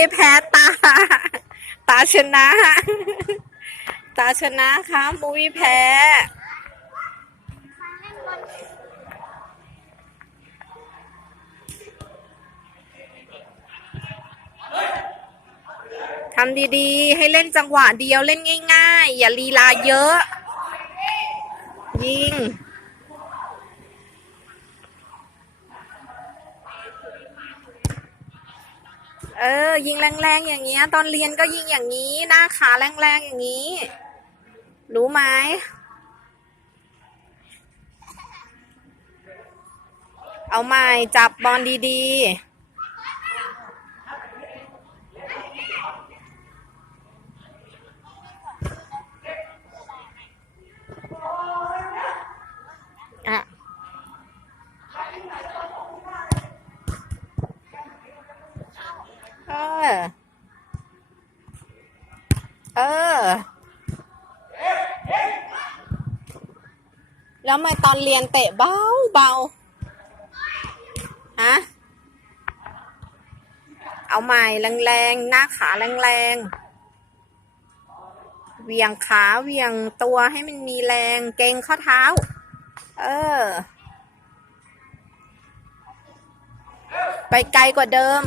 ว้ายมูวี่แพ้ตา ตาชนะ ตาชนะคะมูวี่แพ้ทำดีๆ ให้เล่นจังหวะเดียวเล่นง่าย ๆ อย่าลีลาเยอะ ยิง เออ ยิงแรงๆอย่างเงี้ย ตอนเรียนก็ยิงอย่างนี้หน้าขาแรงๆอย่างนี้ รู้ไหมเอาใหม่จับบอลดีๆ ออ แล้วทำไมตอนเรียนเตะเบาเบาฮะ เอาใหม่แรงๆ หน้าขาแรงๆ เวียงขาเวียงตัวให้มันมีแรง เกงข้อเท้า เออ ไปไกลกว่าเดิม